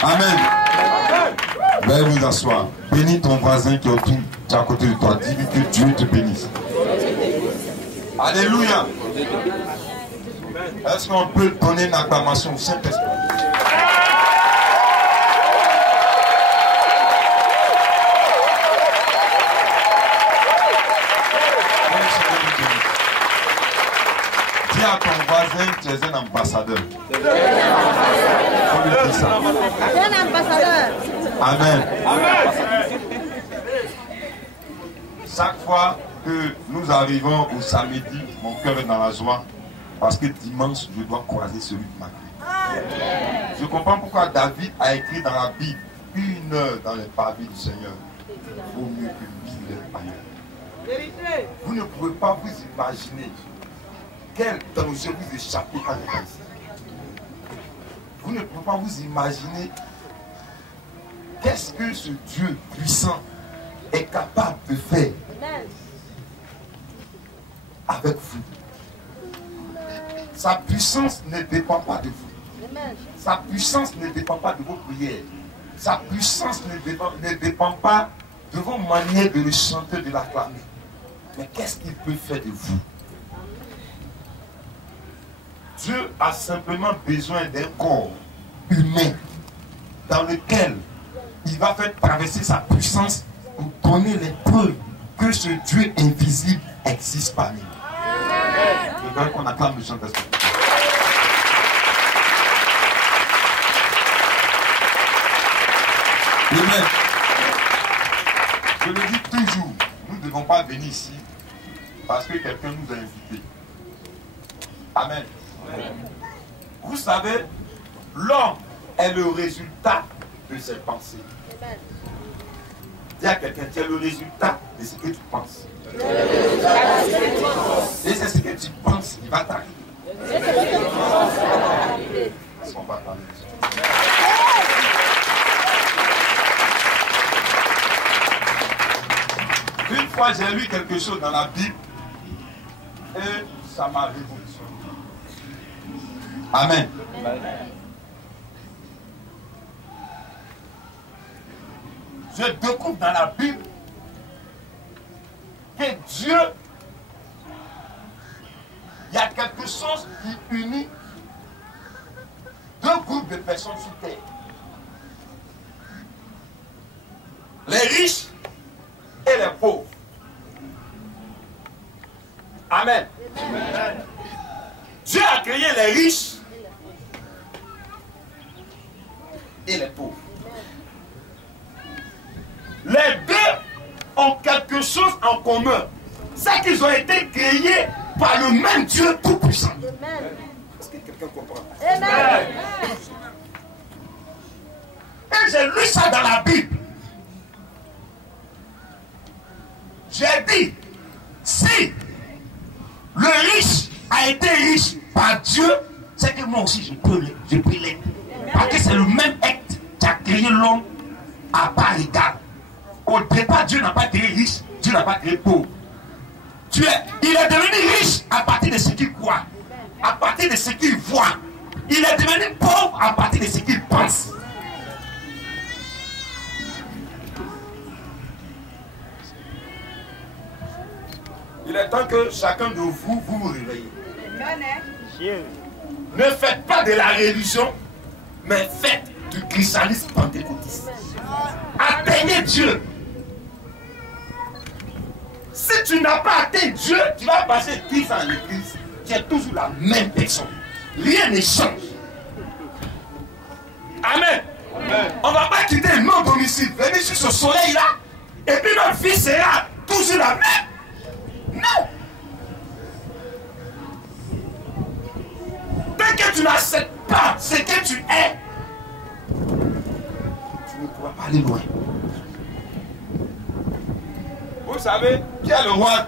Amen. Veuillez vous asseoir. Bénis ton voisin qui est autour, qui est à côté de toi. Dis-lui que Dieu te bénisse. Alléluia. Est-ce qu'on peut donner une acclamation au Saint-Esprit? Dis à ton voisin que tu es un ambassadeur. Un ambassadeur. Amen. Chaque fois que nous arrivons au samedi, mon cœur est dans la joie parce que dimanche, je dois croiser celui de ma vie. Je comprends pourquoi David a écrit dans la Bible 1 heure dans les parvis du Seigneur. Vaut mieux que 1000 heures ailleurs. Vous ne pouvez pas vous imaginer quel danger vous échappez quand vous êtes ici. Vous ne pouvez pas vous imaginer qu'est-ce que ce Dieu puissant est capable de faire avec vous. Sa puissance ne dépend pas de vous. Sa puissance ne dépend pas de vos prières. Sa puissance ne dépend pas de vos manières de le chanter, de l'acclamer. Mais qu'est-ce qu'il peut faire de vous? Dieu a simplement besoin d'un corps humain dans lequel il va faire traverser sa puissance pour donner les preuves que ce Dieu invisible existe parmi nous. voudrais qu'on acclame le Saint-Esprit. Amen. Je le dis toujours, nous ne devons pas venir ici parce que quelqu'un nous a invités. Amen. Amen. Vous savez, l'homme est le résultat de ses pensées. Amen. Dis à quelqu'un, tu es le résultat de ce que tu penses. Et c'est ce que tu penses qui va t'arriver. Est-ce qu'on va parler de ça? Une fois, j'ai lu quelque chose dans la Bible et ça m'a révolutionné. Amen. Je découvre dans la Bible que Dieu, il y a quelque chose qui unit deux groupes de personnes sur terre. Les riches et les pauvres. Amen. Amen. Dieu a créé les riches et les pauvres. Les deux ont quelque chose en commun. C'est qu'ils ont été créés par le même Dieu tout-puissant. Est-ce que quelqu'un comprend? Amen. Et j'ai lu ça dans la Bible. J'ai dit, si le riche a été riche par Dieu, c'est que moi aussi je peux l'être. Parce que c'est le même acte qui a créé l'homme à part égale. Au départ, Dieu n'a pas créé riche, Dieu n'a pas créé pauvre. Il est devenu riche à partir de ce qu'il croit, à partir de ce qu'il voit. Il est devenu pauvre à partir de ce qu'il pense. Il est temps que chacun de vous vous réveillez. Ne faites pas de la religion, mais faites du christianisme pentecôtiste. Atteignez Dieu. Si tu n'as pas atteint Dieu, tu vas passer 10 ans à l'église. Tu es toujours la même personne. Rien ne change. Amen. Amen. On ne va pas quitter mon domicile, venir sur ce soleil-là, et puis notre vie sera toujours la même. Non. Tant que tu n'acceptes pas ce que tu es, tu ne pourras pas aller loin. Vous savez, qui est le roi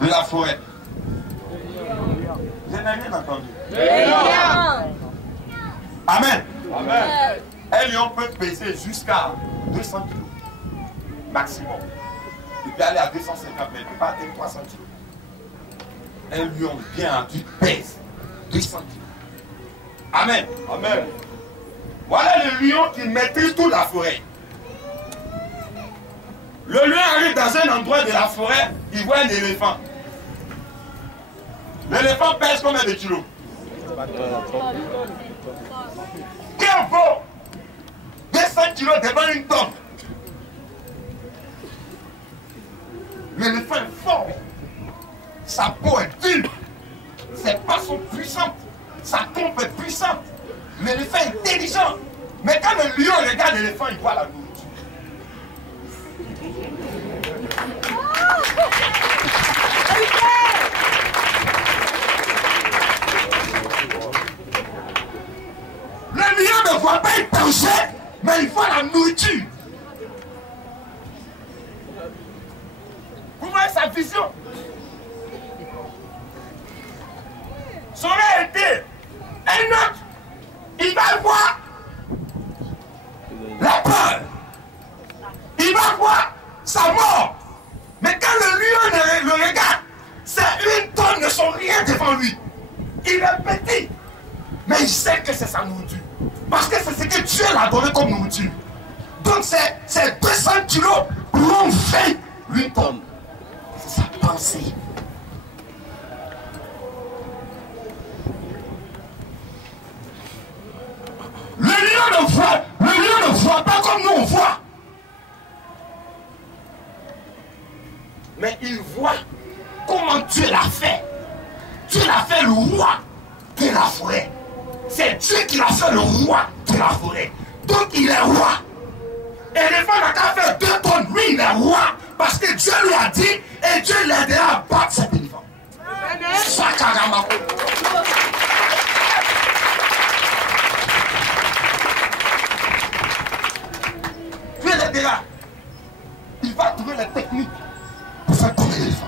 de la forêt? Je n'ai rien entendu. Amen. Amen. Un lion peut peser jusqu'à 200 kg maximum. Il peut aller à 250 mais il ne peut pas atteindre 300 kg. Un lion bien adulte pèse 200 kg. Amen. Amen. Voilà le lion qui maîtrise toute la forêt. Le lion arrive dans un endroit de la forêt, il voit un éléphant. L'éléphant pèse combien de kilos? Quel vaut 200 kilos devant une tonne? L'éléphant est fort. Sa peau est dure. Ses pattes sont puissantes. Sa trompe est puissante. L'éléphant est intelligent. Mais quand le lion regarde l'éléphant, il voit la nourriture. Le lion ne voit pas un danger, mais il voit la nourriture. Vous voyez sa vision? Ça aurait été un autre. Il va voir la peur. Il va voir sa mort. Mais quand le lion le regarde, c'est une tonne ne sont rien devant lui. Il est petit. Mais il sait que c'est sa nourriture. Parce que c'est ce que Dieu l'a donné comme nourriture. Donc c'est 200 kilos pour faire une tonne. C'est sa pensée. Le lion ne voit pas comme nous on voit. Mais il voit comment Dieu l'a fait. Dieu l'a fait est le roi de la forêt. C'est Dieu qui l'a fait le roi de la forêt. Donc il est roi. Éléphant n'a qu'à faire 2 tonnes. Lui, il est roi. Parce que Dieu lui a dit, et Dieu l'aidera à battre cet éléphant. Sakaramako. Dieu l'aidera. Il va trouver les techniques pour faire tomber l'éléphant.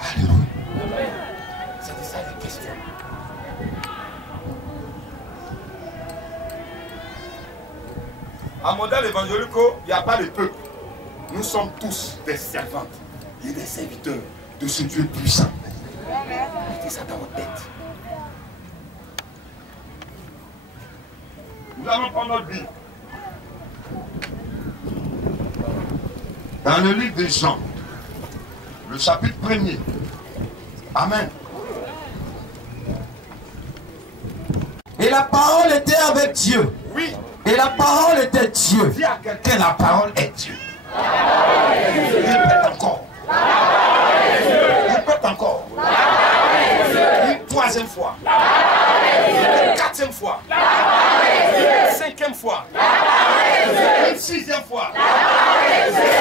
Alléluia. C'est ça la question. À modèle évangélico, il n'y a pas de peuple. Nous sommes tous des servantes Et des serviteurs de ce Dieu puissant. Mettez ça dans votre tête. Nous allons prendre notre Bible. Dans le livre de Jean, le chapitre 1er. Amen. Et la parole était avec Dieu. Oui. Et la parole était Dieu. Dis à quelqu'un, la parole est Dieu. Répète encore. Répète encore. Une 3e fois. Une 4e fois. Une 5e fois. Une 6e fois.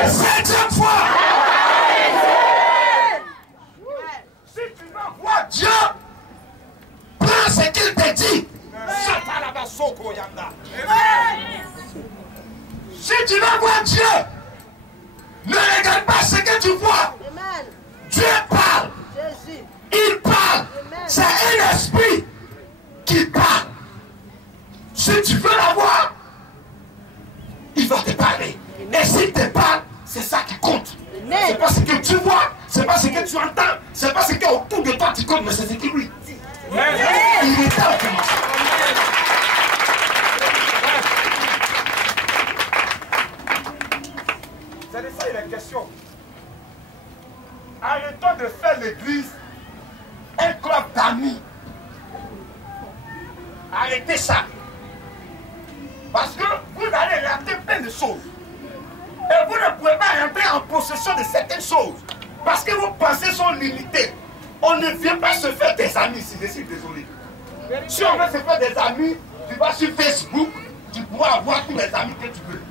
7e fois. Si tu veux voir Dieu, prends ce qu'il te dit. Si tu veux voir Dieu, ne regarde pas ce que tu vois. Amen. Dieu parle. Jésus. Il parle. C'est un esprit qui parle. Si tu veux l'avoir, il va te parler. Et s'il te parle, c'est ça qui compte. C'est pas ce que tu vois, c'est pas ce que tu entends, c'est pas ce qu'il y a autour de toi qui compte, mais c'est ce qu'il lui dit. Il est là au commencement. C'est de ça il est question. Arrêtons de faire l'église Un club d'amis. Arrêtez ça. Parce que vous allez rater plein de choses. Et vous ne pouvez pas rentrer en possession de certaines choses. Parce que vos pensées sont limitées. On ne vient pas se faire des amis ici, je suis désolé. Si on veut se faire des amis, tu vas sur Facebook, tu pourras avoir tous les amis que tu veux.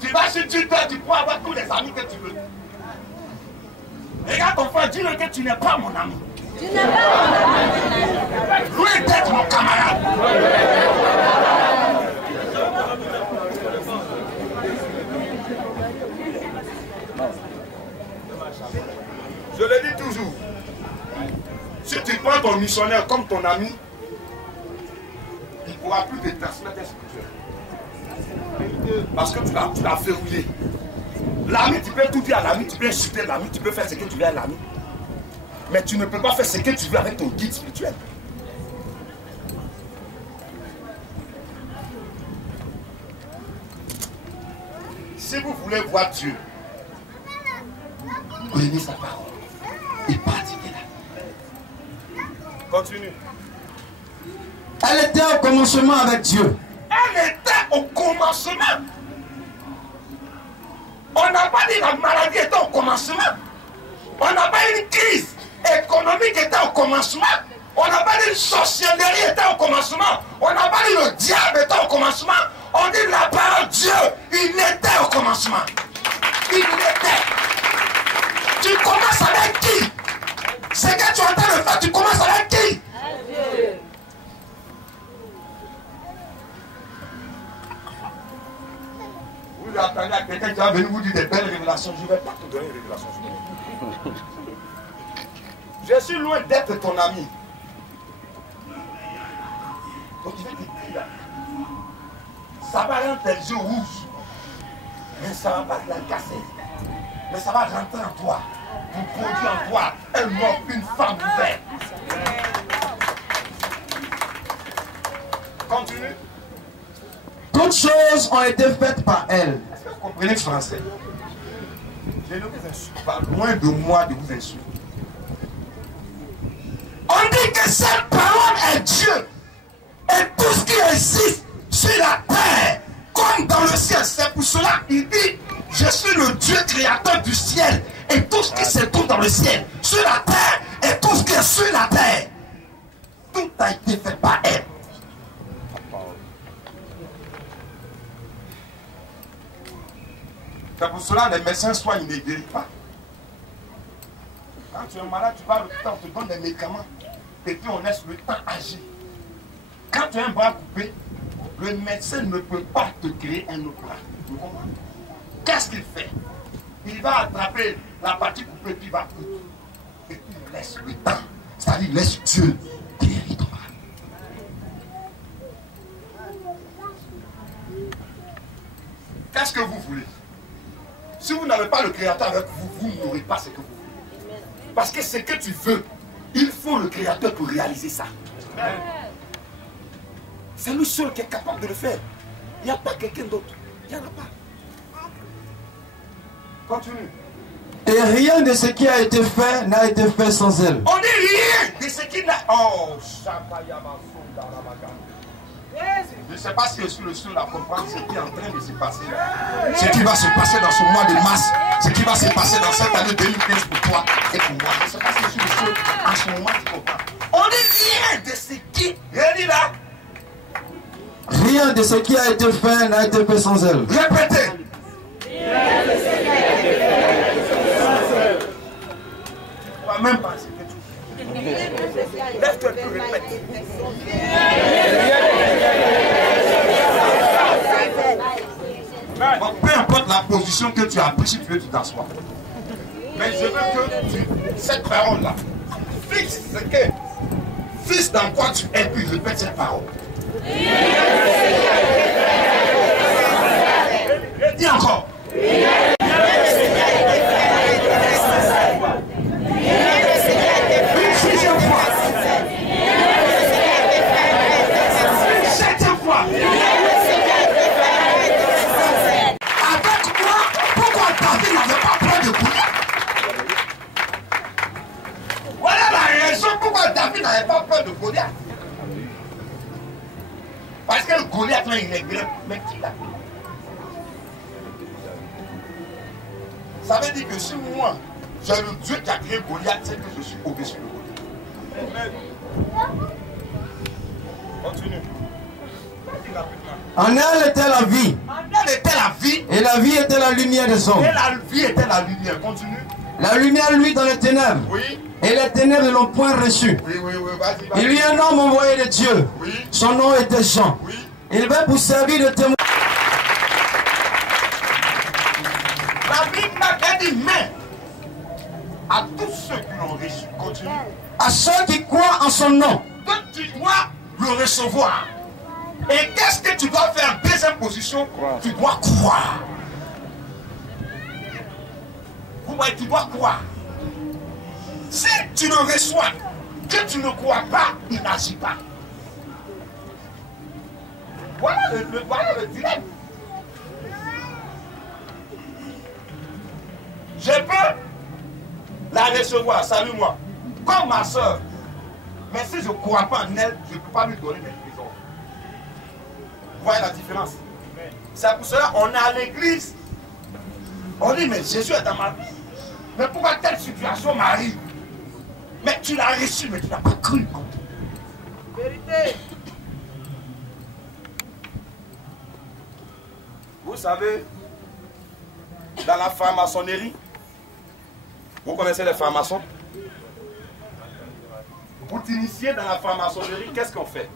Tu vas sur Twitter, tu pourras avoir tous les amis que tu veux. Regarde ton frère, dis-le que tu n'es pas mon ami. Tu n'es pas mon ami. Loin d'être mon camarade. Je le dis toujours. Si tu prends ton missionnaire comme ton ami, il ne pourra plus te transmettre un spirituel. Parce que tu l'as verrouillé. L'ami, tu peux tout dire à l'ami, tu peux insulter l'ami, tu peux faire ce que tu veux à l'ami. Mais tu ne peux pas faire ce que tu veux avec ton guide spirituel. Si vous voulez voir Dieu, Prenez sa parole et pratiquez-la. continue. Elle était au commencement avec Dieu. Elle était au commencement. On n'a pas dit la maladie était au commencement. On n'a pas dit une crise économique était au commencement. On n'a pas dit une sorcellerie était au commencement. On n'a pas dit le diable était au commencement. On dit la parole Dieu, il était au commencement. Il était. Tu commences avec qui? Ce que tu es en train de faire, tu commences avec qui? Vous attendez à quelqu'un qui va venir vous dire des belles révélations. Je ne vais pas te donner une révélation. Je suis loin d'être ton ami. Donc je vais te dire, ça va rendre tes yeux rouges, mais ça ne va pas te la casser. Mais ça va rentrer en toi, pour produire en toi un homme, une femme ouverte. Continue. Toutes choses ont été faites par elle. Est-ce que vous comprenez le français? Je ne vous insulte pas. Loin de moi de vous insulter. On dit que cette parole est Dieu. Et tout ce qui existe sur la terre comme dans le ciel. C'est pour cela qu'il dit, je suis le Dieu créateur du ciel et tout ce qui se trouve dans le ciel, sur la terre et tout ce qui est sur la terre. Tout a été fait par elle. C'est pour cela que les médecins soignent, ils ne guérissent pas. Quand tu es malade, tu vas à l'hôpital, on te donne des médicaments. Et puis on laisse le temps agir. Quand tu as un bras coupé, le médecin ne peut pas te créer un autre bras. Vous comprenez? Qu'est-ce qu'il fait? Il va attraper la partie coupée, puis il va couper. Et puis il laisse le temps. C'est-à-dire, il laisse Dieu guérir ton bras. Qu'est-ce que vous voulez? Si vous n'avez pas le Créateur avec vous, vous n'aurez pas ce que vous voulez. Parce que ce que tu veux, il faut le Créateur pour réaliser ça. C'est lui seul qui est capable de le faire. Il n'y a pas quelqu'un d'autre. Il n'y en a pas. Continue. Et rien de ce qui a été fait n'a été fait sans elle. On dit rien de ce qui n'a... Oh, je ne sais pas si je suis le seul à comprendre ce qui est en train de se passer là. Ce qui va se passer dans ce mois de mars, ce qui va se passer dans cette année 2015 pour toi et pour moi. Je ne sais pas si je suis le seul en ce moment qui comprend. On dit rien de ce qui... Rien dit là. Rien de ce qui a été fait n'a été fait sans elle. Répétez. Rien de ce qui a été fait n'a été fait sans elle. Tu ne vas même pas ce que tu fais. Lève-toi et répète. Bon, peu importe la position que tu as prise, si tu veux, tu t'assois. Mais je veux que cette parole-là fixe ce que, fixe dans quoi tu es, puis répète cette parole. Dis encore. Une sixième fois. Septième fois. Avec moi, pourquoi David n'avait pas peur de Goliath? Voilà la raison pourquoi David n'avait pas peur de Goliath. Parce que le Goliath, là, il est grand, mais qui l'a? Ça veut dire que si moi, j'ai le Dieu qui a créé Goliath, c'est que je suis au-dessus de Goliath. Continue. En elle était la vie. En elle était la vie. Et la vie était la lumière des hommes. Et la vie était la lumière. Continue. La lumière, lui, dans les ténèbres. Oui. Et les ténèbres ne l'ont point reçu. Oui, vas-y, vas-y. Il y a un homme envoyé de Dieu. Oui. Son nom était Jean. Oui. Il vint pour servir de témoin. La Bible m'a dit, mais à tous ceux qui l'ont reçu, continue. À ceux qui croient en son nom. Donc tu dois le recevoir. Et qu'est-ce que tu dois faire en deuxième position? Tu dois croire. Vous voyez, tu dois croire. Si tu le reçois, que tu ne crois pas, il n'agit pas. Voilà le dilemme. Je peux la recevoir, salue-moi, comme ma soeur. Mais si je ne crois pas en elle, je ne peux pas lui donner mes trésors. Vous voyez la différence? C'est pour cela qu'on est à l'église. On dit, mais Jésus est dans ma vie. Mais pourquoi telle situation m'arrive? Mais tu l'as reçu, mais tu n'as pas cru. Vérité. Vous savez, dans la franc-maçonnerie, vous connaissez les francs-maçons? Pour t'initier dans la franc-maçonnerie, qu'est-ce qu'on fait?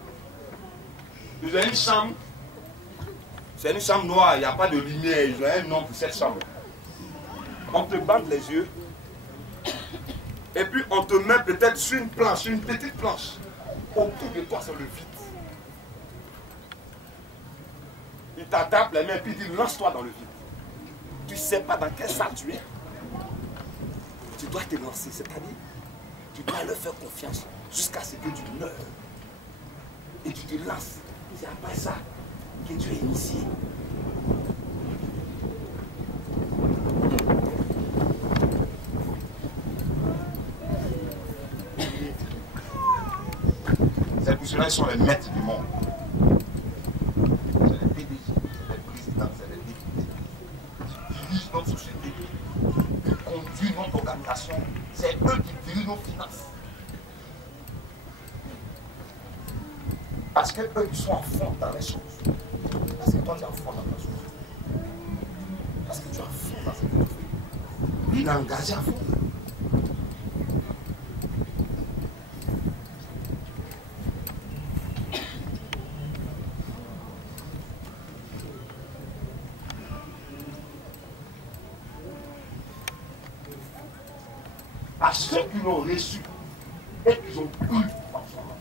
Vous avez une chambre, c'est une chambre noire, il n'y a pas de lumière, ils ont un nom pour cette chambre. On te bande les yeux, et puis on te met peut-être sur une planche, une petite planche. Autour de toi, c'est le vide. Il t'attrape les mains et puis il dit lance-toi dans le vide. Tu ne sais pas dans quelle salle tu es. Tu dois te lancer, c'est-à-dire tu dois leur faire confiance jusqu'à ce que tu meurs. Et tu te lances. C'est après ça que tu es initié. C'est pour cela qu'ils sont les maîtres du monde. C'est les PDG, les société, qui conduisent notre organisation. C'est eux qui dirigent nos finances. Parce qu'eux, ils sont à fond dans les choses. Parce que toi, tu es à fond dans les choses. Parce que tu es à fond dans ce que tu fais. Lui, il est engagé à fond. À ceux qui l'ont reçu et qui ont cru en son nom.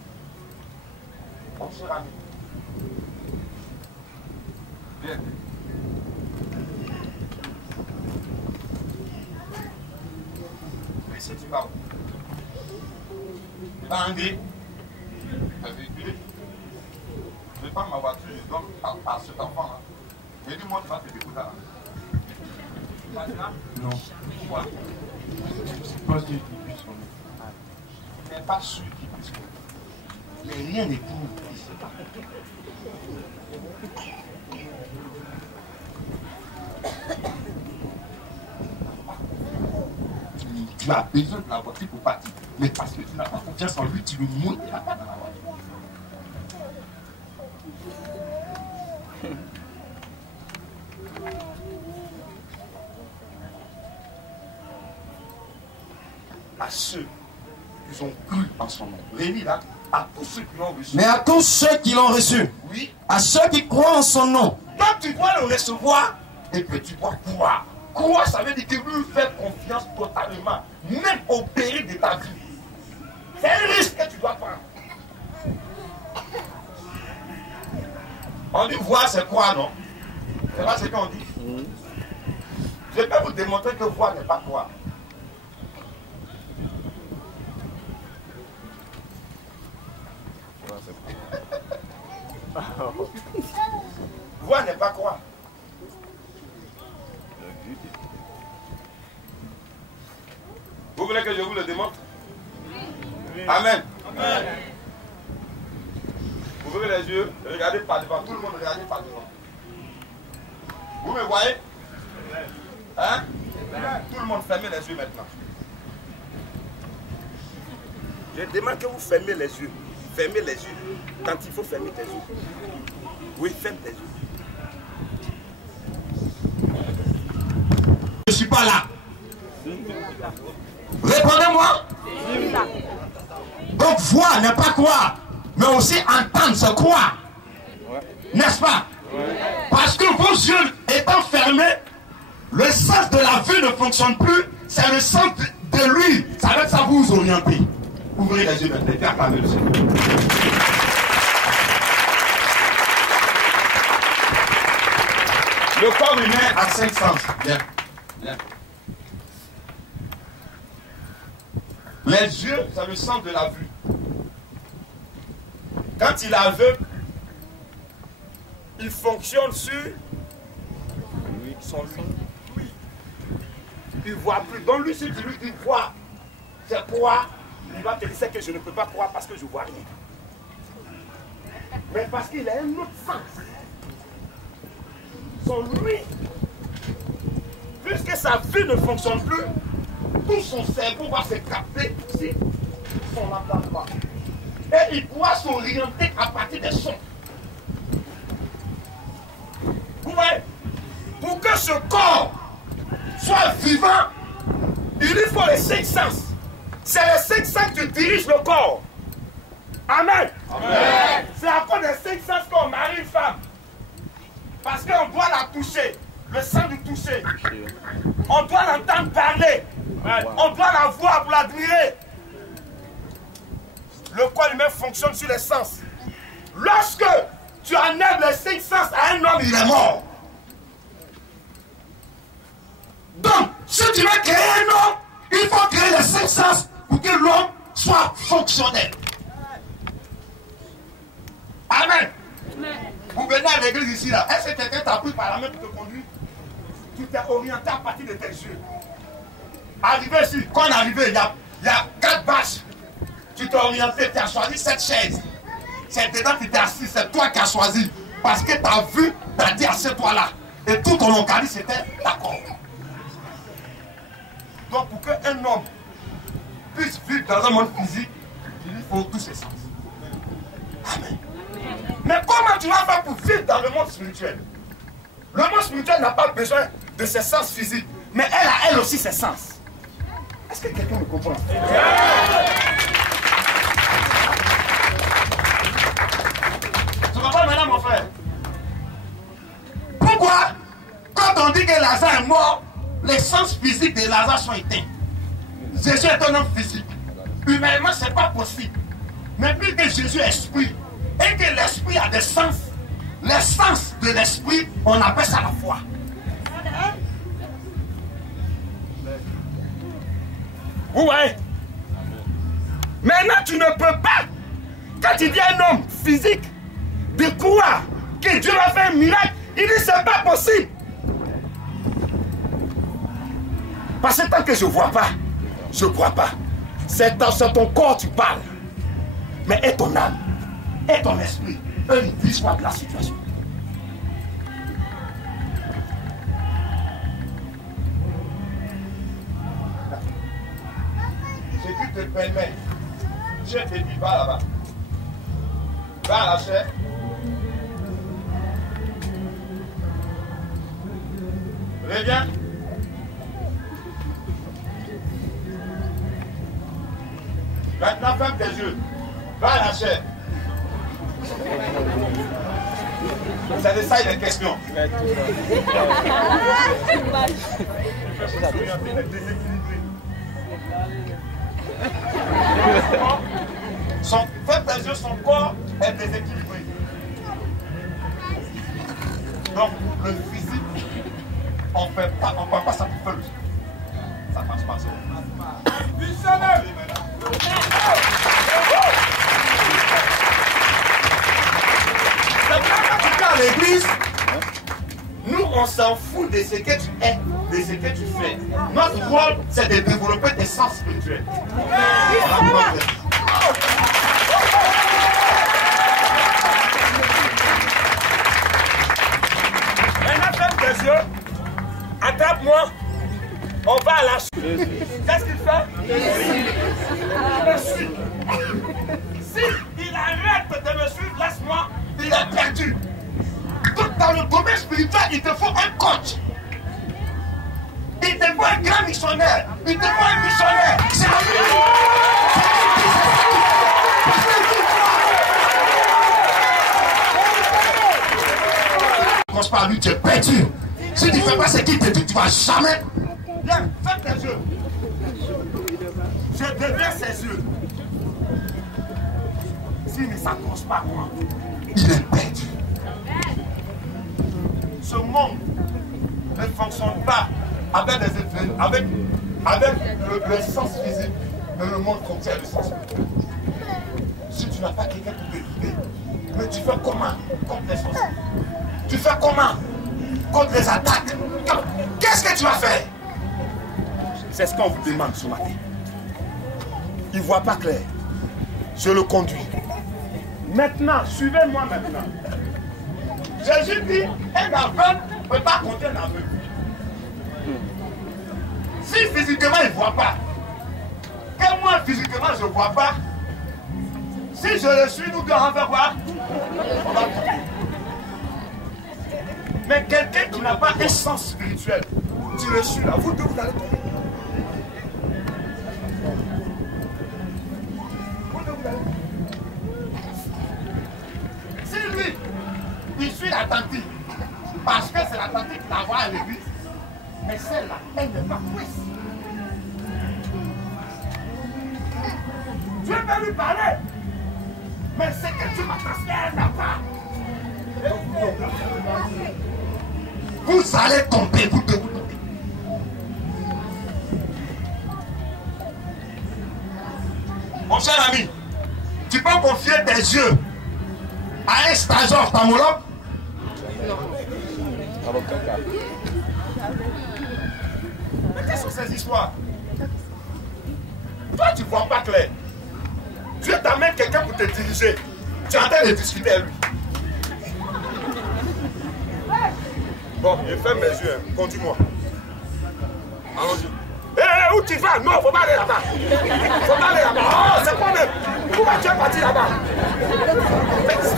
On sera mis. Bien. Mais si tu vas où? Tu vas en Hongrie? Tu vas véhiculer? Je vais prendre ma voiture, je donne à cet enfant-là. J'ai dit, moi, tu vas te dégoûter là. Tu vas là? Non. Pourquoi? C'est pas sûr qu'il puisse connaître. Tu n'es pas sûr qu'il puisse connaître. Mais rien n'est pour ici. Tu as besoin de la voiture pour partir. Mais parce que tu n'as pas confiance en lui, tu ne monteras pas dans la voiture. À ceux qui ont cru en son nom. Rémi là, à tous ceux qui l'ont reçu. Mais à tous ceux qui l'ont reçu, Oui. à ceux qui croient en son nom, Donc tu dois le recevoir et que tu dois croire. Croire, ça veut dire que lui faire confiance totalement, même au péril de ta vie. C'est un risque que tu dois prendre. On dit voir, c'est quoi, non? C'est pas ce qu'on dit. Je peux vous démontrer que voir n'est pas croire. Voir n'est pas croire. Vous voulez que je vous le démontre? Amen. Amen. Vous ouvrez les yeux, regardez par devant. Tout le monde regardez par devant. Vous me voyez? Hein? Tout le monde fermez les yeux maintenant. Je demande que vous fermez les yeux. Fermez les yeux. Quand il faut fermer tes yeux. Oui, ferme tes yeux. Je ne suis pas là. Répondez-moi. Donc voir n'est pas croire, mais aussi entendre c'est croire. N'est-ce pas? Parce que vos yeux étant fermés, le sens de la vue ne fonctionne plus, c'est le sens de lui. Ça va être ça vous orienter. Ouvrez les yeux maintenant et acclamez le Seigneur. Le corps humain a 5 sens. Bien. Bien. Les yeux, c'est le sens de la vue. Quand il est aveugle, il fonctionne sur son lui. Il ne voit plus. Donc lui, si tu lui dis voir, c'est quoi? Il va te dire que je ne peux pas croire parce que je ne vois rien. Mais parce qu'il a un autre sens. Son lui. Puisque sa vue ne fonctionne plus, tout son cerveau va se capter ici, son entendement. Et il pourra s'orienter à partir des sons. Vous voyez? Pour que ce corps soit vivant, il lui faut les 5 sens. C'est les 5 sens qui dirigent le corps. Amen. Amen. C'est à cause des 5 sens qu'on marie une femme. Parce qu'on doit la toucher. Le sang du toucher. On doit l'entendre parler. On doit la voir pour l'admirer. Le corps lui-même fonctionne sur les sens. Lorsque tu enlèves les 5 sens à un homme, il est mort. Donc, si tu veux créer un homme, il faut créer les 5 sens pour que l'homme soit fonctionnel. Amen. Vous venez à l'église ici, là. Est-ce que quelqu'un t'a pris par la main pour te conduire? Tu t'es orienté à partir de tes yeux. Arrivé ici, quand on est arrivé, il y a 4 bâches. Tu t'es orienté, tu as choisi cette chaise. C'est dedans que tu t'es assis, c'est toi qui as choisi. Parce que tu as vu, tu as dit assieds-toi là. Et tout ton localisme c'était d'accord. qu'un homme puisse vivre dans un monde physique, il lui faut tous ses sens. Amen. Mais comment tu vas faire pour vivre dans le monde spirituel? Le monde spirituel n'a pas besoin de ses sens physiques, mais elle a elle aussi ses sens. Est-ce que quelqu'un me comprend? Tu comprends maintenant, mon frère? Pourquoi, quand on dit que Lazare est mort, les sens physiques de Lazare sont éteints? Jésus est un homme physique. Humainement, ce n'est pas possible. Mais puisque Jésus est esprit, et que l'esprit a des sens, les sens de l'esprit, on appelle ça la foi. Ouais. Maintenant, tu ne peux pas, quand tu dis un homme physique, de croire que Dieu va faire un miracle, il dit c'est pas possible. Parce que tant que je ne vois pas, je ne crois pas. C'est ton corps tu parles. Mais et ton âme, et ton esprit, eux ils disent quoi de la situation. Si tu te permets, je te dis va là-bas. Va à la chair. Reviens. Maintenant, ferme tes yeux. Va à la chair. C'est de ça, il est question. Ferme tes yeux, son corps est déséquilibré. Donc, le physique, on ne peut pas ça pour faire. Ça passe pas ça. Une semaine. À l'église, nous on s'en fout de ce que tu es, de ce que tu fais. Notre rôle, c'est de développer tes sens spirituels. Maintenant, ferme tes yeux, attrape-moi, on va à la suite. Qu'est-ce qu'il fait? Il me suit. Si il arrête de me suivre, laisse-moi, il est perdu. Donc dans le domaine spirituel, il te faut un coach. Il te faut un grand missionnaire. Il te faut un missionnaire. C'est la ne commence pas à lui, tu es perdu. Si tu ne fais pas ce qu'il te dit, tu ne vas jamais. Viens, ferme tes yeux. Je deviens ses yeux. S'il ne s'accroche pas à moi, il est perdu. Ce monde ne fonctionne pas avec le sens physique, mais le monde contient le sens spirituel. Si tu n'as pas quelqu'un pour te guider, mais tu fais comment contre les sorciers? Tu fais comment contre les attaques? Qu'est-ce que tu vas faire? C'est ce qu'on vous demande ce matin. Il ne voit pas clair. Je le conduis. Maintenant, suivez-moi maintenant. Jésus dit, un aveugle ne peut pas conduire un aveugle. Si physiquement il ne voit pas, et moi physiquement je ne vois pas, si je le suis, nous deux on va voir. On va tomber. Mais quelqu'un qui n'a pas un sens spirituel, tu le suis là, vous deux vous allez tomber. Si lui, il suit la tante, parce que c'est la tante qui la voit à l'église, mais celle-là, elle n'est pas prise. Dieu veut lui parler, mais c'est que Dieu m'a transmis, elle n'a pas. Vous allez tomber, vous devez tomber. Mon cher ami, tu peux confier tes yeux à un stagiaire ophtalmologue? Mais qu'est-ce que c'est ces histoires? Toi, tu ne vois pas clair. Dieu t'amène quelqu'un pour te diriger. Tu es en train de discuter avec lui. Bon, je ferme mes yeux. Conduis-moi. Allons-y. Hé, où tu vas? Non, faut pas aller là-bas. Faut pas aller là-bas. Oh, c'est quoi même? Pourquoi tu es parti là-bas?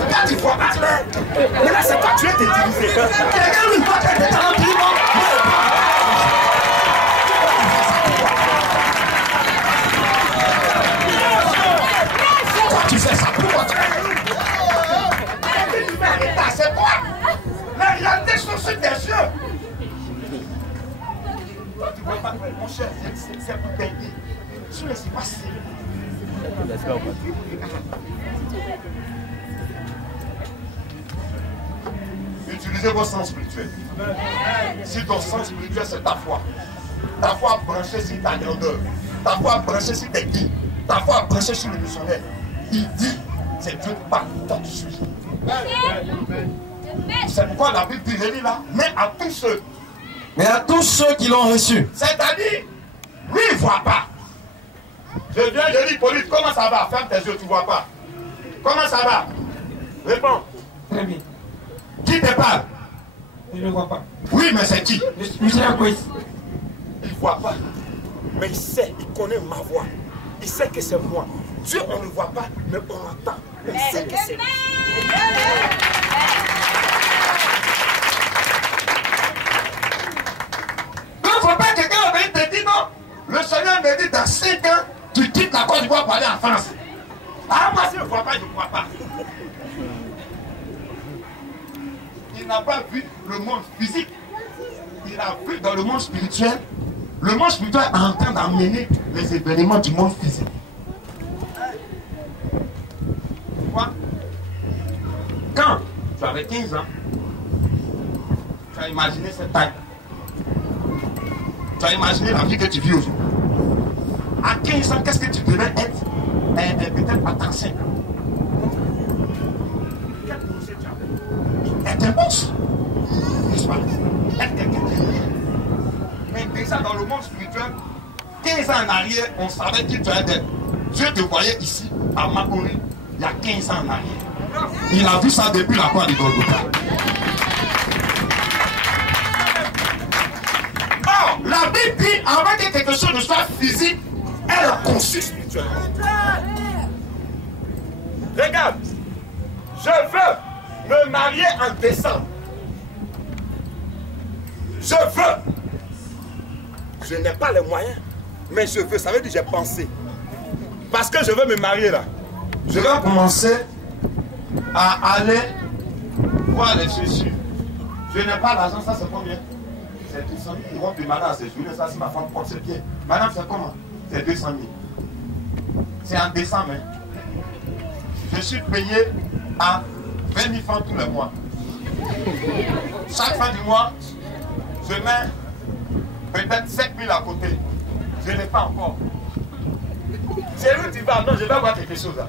Quand tu vois pas, mais là, c'est toi, tu es utilisé. Quelqu'un lui voit que tu es dans le Pourquoi tu fais ça? Pourquoi tu fais ça? C'est quoi? La réalité sont sur tes yeux. Toi, tu vois pas, mon cher, c'est pour t'aider. Je ne suis pas sérieux. Utilisez vos sens spirituels. Si ton sens spirituel, c'est ta foi branchée sur ta grandeur, ta foi branchée sur tes guides, ta foi branchée sur le missionnaire, il dit, c'est Dieu qui parle, toi tu suis. C'est pourquoi la Bible dit, relis là, mais à tous ceux. Mais à tous ceux qui l'ont reçu. C'est-à-dire, lui, il ne voit pas. Je viens, je dis, Pauline, comment ça va? Ferme tes yeux, tu ne vois pas. Comment ça va? Réponds. Très bien. Qui te parle? Je ne vois pas. Oui, mais c'est qui? Michel Akoïs. Il ne voit pas. Mais il sait, il connaît ma voix. Il sait que c'est moi. Dieu, on ne le voit pas, mais on l'entend. Il sait que c'est moi. Donc, il ne faut pas que quelqu'un te dise non. Le Seigneur me dit dans 5 ans, tu quittes la Côte d'Ivoire pour aller en France. Ah, moi, si je ne vois pas, je ne vois pas. Il n'a pas vu le monde physique. Il a vu dans le monde spirituel. Le monde spirituel est en train d'emmener les événements du monde physique. Quoi? Quand tu avais 15 ans, tu as imaginé cette taille. Tu as imaginé la vie que tu vis aujourd'hui. À 15 ans, qu'est-ce que tu devais être? Peut-être à 35 ans. Quel projet tu avais? Être un boss. N'est-ce pas? Être quelqu'un. Mais déjà dans le monde spirituel, 15 ans en arrière, on savait qui tu étais. Dieu te voyait ici, à Makori, il y a 15 ans en arrière. Il a vu ça depuis la croix de Golgotha. Or, la Bible dit, avant que quelque chose ne soit physique, elle est conçue spirituellement. Regarde, je veux me marier en décembre. Je veux. Je n'ai pas les moyens, mais je veux. Ça veut dire que j'ai pensé. Parce que je veux me marier là. Je vais commencer à aller voir les chaussures. Je n'ai pas l'argent, ça c'est combien? C'est 200 000. Ils vont demander à ces journées, ça si ma femme porte ses pieds. Madame, c'est comment? C'est 200 000. C'est en décembre. Hein. Je suis payé à 20 000 francs tous les mois. Chaque fin du mois, je mets peut-être 5 000 à côté. Je n'ai pas encore. C'est où tu vas? Non, je vais avoir quelque chose là.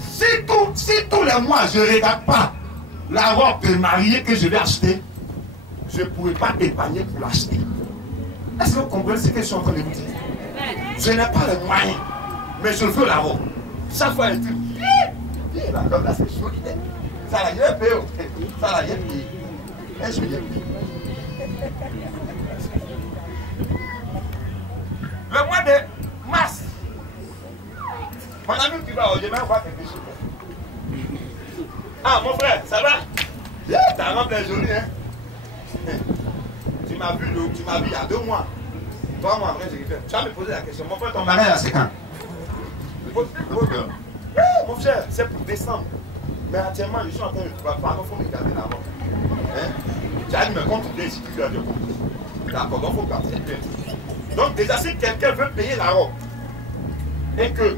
Si tous les mois je ne regarde pas la robe de mariée que je vais acheter, je ne pourrai pas épargner pour l'acheter. Est-ce que vous comprenez ce que je suis en train de vous dire? Je n'ai pas les moyens, mais je veux la robe. Chaque fois, elle dit, la robe là c'est joli. Ça là, il est payé. Ça là, il est payé. Et je vais payer. Le mois de mars, mon ami qui va, je vais voir quelque chose. Ah, mon frère, ça va? Ta robe est jolie, hein? Tu m'as vu il y a 2 mois. 3 mois après, j'ai fait. Tu vas me poser la question. Mon frère, ton mariage, c'est quand? Mon frère, c'est pour décembre. Mais actuellement, je suis en train de trouver. Pardon, il faut me garder la robe. Hein? Tu as dit, mais quand tu viens ici, tu viens de compte. D'accord, donc il faut garder. Donc, déjà, si quelqu'un veut payer la robe, et que,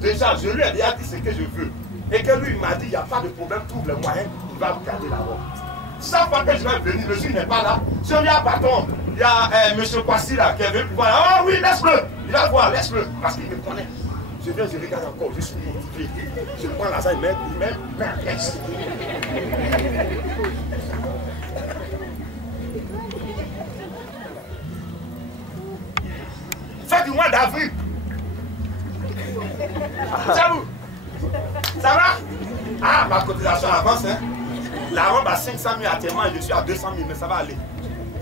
déjà, je lui ai déjà dit ce que je veux, et que lui, il m'a dit, il n'y a pas de problème, trouve les moyens, il va vous garder la robe. Chaque fois que je vais venir, le juge n'est pas là. Si on y a un bâton, il y a M. Kwasi là qui est venu pour voir. Oh oui, laisse-le. Il va voir, laisse-le. Parce qu'il me connaît. Je viens, je regarde encore, je suis motivé. Je prends l'argent, il met un texte. Fin du mois d'avril. Ça vous? Ça va? Ah, ma cotisation avance, hein? La robe à 500 000 actuellement et je suis à 200 000, mais ça va aller.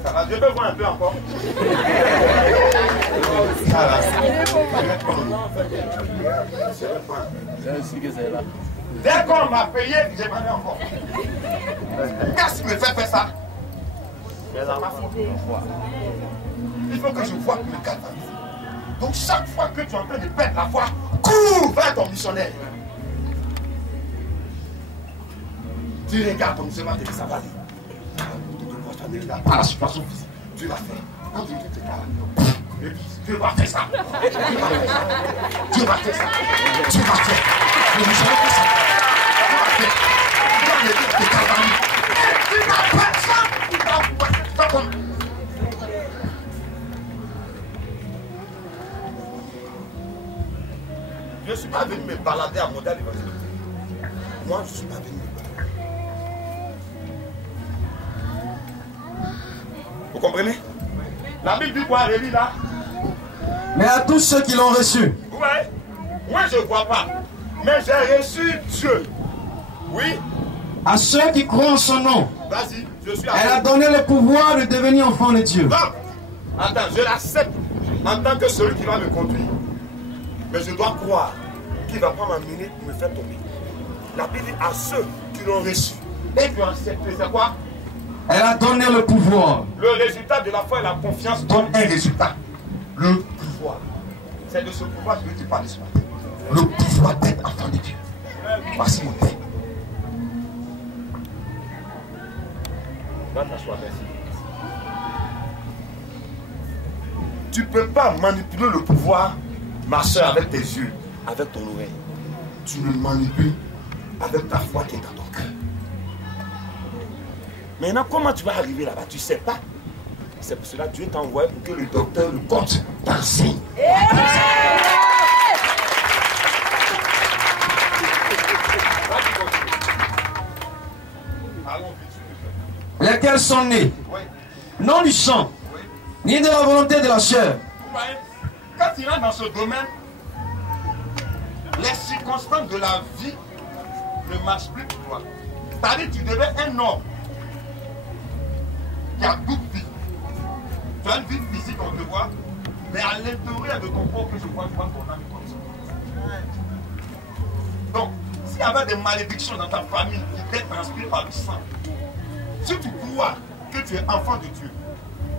Ça va, je peux voir un peu encore. ça là. Dès qu'on m'a payé, j'ai demandé encore. Qu'est-ce qui me fait faire ça? Il faut que je vois le cadre. Donc chaque fois que tu es en train de perdre la foi, cours vers ton missionnaire. Tu regardes ton missionnaire et ça va aller. Par la situation physique, tu vas faire. Quand tu dis que tu vas faire ça. Tu vas faire ça. Tu vas faire. Le missionnaire fait ça. Tu vas le dire que tu vas faire ça. Tu vas faire ça. Je ne suis pas venu me balader à modèle évangélique. Moi, je ne suis pas venu me balader. Vous comprenez? La Bible dit quoi, Rémi, là? Mais à tous ceux qui l'ont reçu. Ouais. Moi, je ne vois pas. Mais j'ai reçu Dieu. Oui. À ceux qui croient en son nom. Vas-y, je suis Elle a donné le pouvoir de devenir enfant de Dieu. Donc, attends, je l'accepte en tant que celui qui va me conduire. Mais je dois croire qu'il va pas m'amener pour me faire tomber. La Bible dit à ceux qui l'ont reçu. Et qui ont accepté, c'est quoi? Elle a donné le pouvoir. Le résultat de la foi et la confiance donne un résultat. Le pouvoir. C'est de ce pouvoir que tu parles ce matin. Le pouvoir d'être enfant de Dieu. Voici mon thème. Va t'asseoir, merci. Tu ne peux pas manipuler le pouvoir, ma soeur, avec tes yeux, avec ton oreille. Tu le manipules avec ta foi qui est dans ton cœur. Maintenant, comment tu vas arriver là-bas? Tu ne sais pas. C'est pour cela que Dieu t'a envoyé pour que le docteur, le coach, t'enseigne. Lesquels sont nés, Oui. non du sang, Oui. ni de la volonté de la chair. Vous voyez, quand il est dans ce domaine, les circonstances de la vie ne marchent plus pour toi. C'est-à-dire que tu deviens un homme qui a toute vie. Tu as une vie physique, on te voit, mais à l'intérieur de ton corps que je vois ton âme comme ça. Donc, s'il y avait des malédictions dans ta famille qui t'est transmises par le sang, si tu crois que tu es enfant de Dieu,